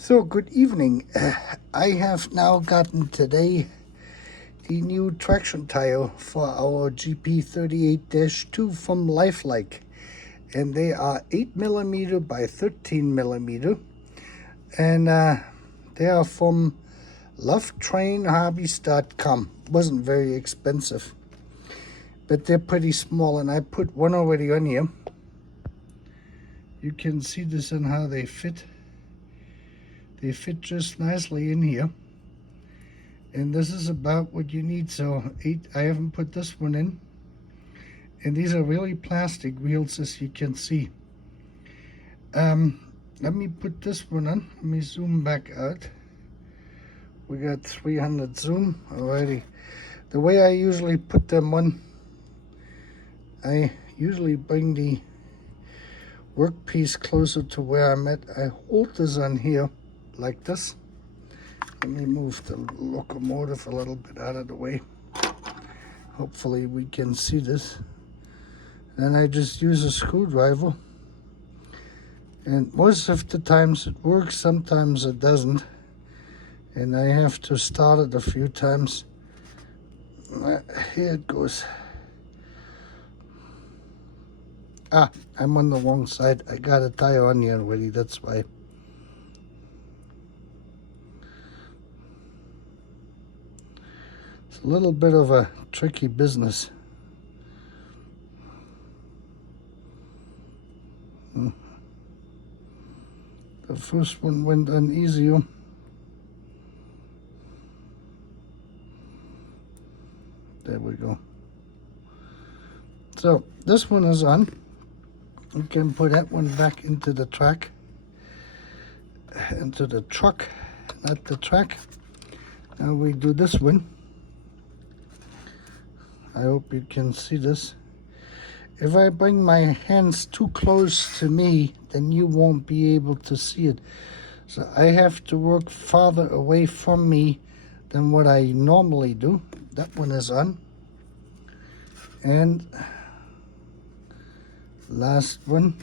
So, good evening. I have now gotten today the new traction tire for our GP38-2 from Lifelike. And they are 8mm by 13mm. And they are from lovetrainhobbies.com. Wasn't very expensive. But they're pretty small, and I put one already on here. You can see this in how they fit. They fit just nicely in here. And this is about what you need. So I haven't put this one in. And these are really plastic wheels, as you can see. Let me put this one on. Let me zoom back out. We got 300 zoom already. The way I usually put them on, I usually bring the workpiece closer to where I'm at. I hold this on here like this. Let me move the locomotive a little bit out of the way. Hopefully we can see this. Then I just use a screwdriver. And most of the times it works, sometimes it doesn't. And I have to start it a few times. Here it goes. Ah, I'm on the wrong side. I got a tire on here already, that's why. It's a little bit of a tricky business. The first one went on easier. There we go. So this one is on. You can put that one back into the truck, not the track. Now we do this one. I hope you can see this. If I bring my hands too close to me, then you won't be able to see it. So I have to work farther away from me than what I normally do. That one is on. And last one,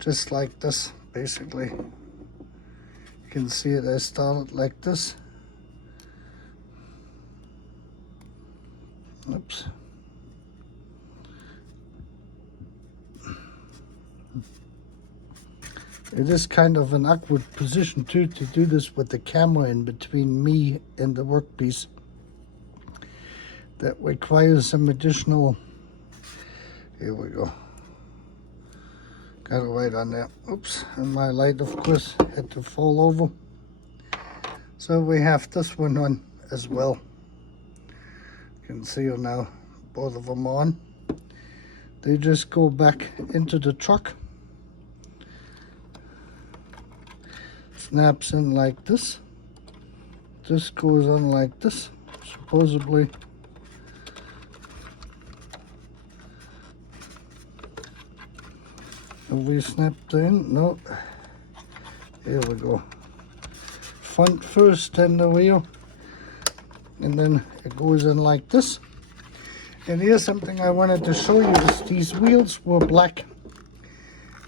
just like this, basically. You can see it, I started like this. Oops. It is kind of an awkward position too, to do this with the camera in between me and the workpiece. That requires some additional, here we go. Got it right on there. Oops, and my light of course had to fall over. So we have this one on as well. You can see it now, both of them on. They just go back into the truck. Snaps in like this. This goes on like this, supposedly. Have we snapped in? No. Here we go. Front first, then the wheel. And then it goes in like this. And here's something I wanted to show you is these wheels were black.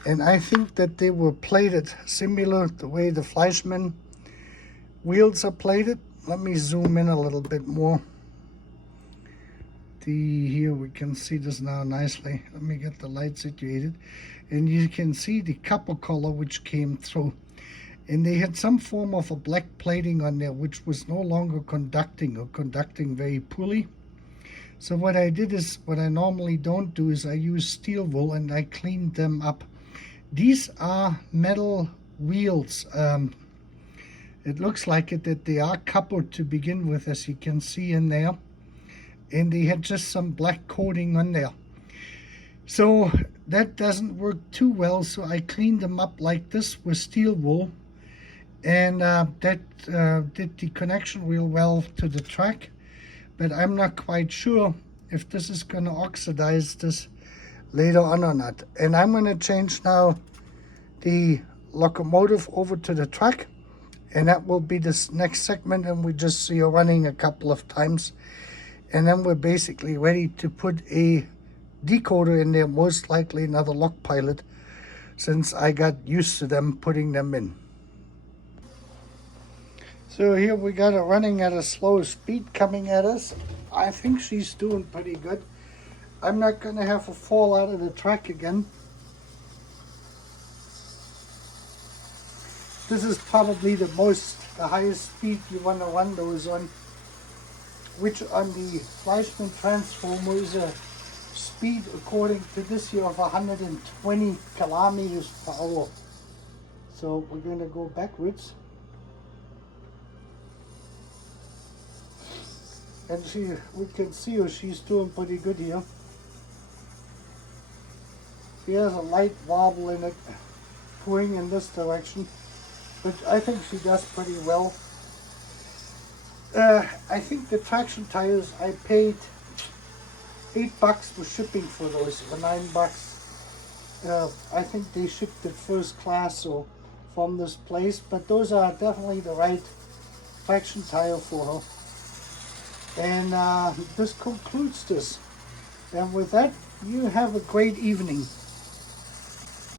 And I think that they were plated similar the way the Fleischmann wheels are plated. Let me zoom in a little bit more. Here we can see this now nicely. Let me get the light situated. And you can see the copper color which came through. And they had some form of a black plating on there which was no longer conducting or conducting very poorly. So what I did is, what I normally don't do is I use steel wool and I cleaned them up. These are metal wheels. It looks like it that they are coppered to begin with, as you can see in there. And they had just some black coating on there. So that doesn't work too well, so I cleaned them up like this with steel wool. And that did the connection real well to the track. But I'm not quite sure if this is going to oxidize this later on or not. And I'm going to change now the locomotive over to the track, and that will be this next segment, and we just see it running a couple of times, and then we're basically ready to put a decoder in there, most likely another Lokpilot, since I got used to them putting them in. So here we got her running at a slow speed coming at us. I think she's doing pretty good. I'm not going to have her fall out of the track again. This is probably the highest speed you want to run those on, which on the Fleischmann transformer is a speed according to this here of 120 kilometers per hour. So we're going to go backwards. And we can see her, she's doing pretty good here. She has a light wobble in it, going in this direction, but I think she does pretty well. I think the traction tires, I paid $8 for shipping for those, or $9. I think they shipped it first class or from this place, but those are definitely the right traction tire for her. And this concludes this. And with that, you have a great evening.